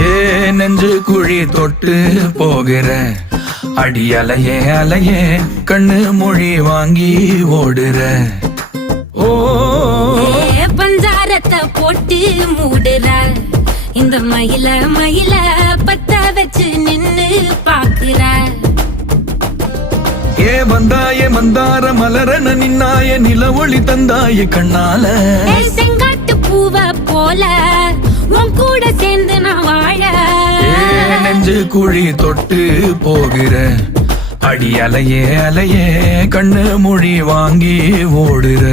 ஏ நெஞ்சு குழி தொட்டு போகிற அடி அலையே அலையே கண்ணு மொழி வாங்கி ஓடுற. ஓ பஞ்சாரத்தை போட்டு மூடுற இந்த மயில மயில பத்த வச்சு நின்னு பாக்குற. ஏ வந்தாய மந்தார மலரன நின்னாய நில ஒளி தந்தாய கண்ணால. செங்காட்டு பூவ போல உன் கூட சேர்ந்து நான் வாழ. நெஞ்சு குழி தொட்டு போகிற அடி அலையே அலையே கண்ணு மொழி வாங்கி ஓடுற.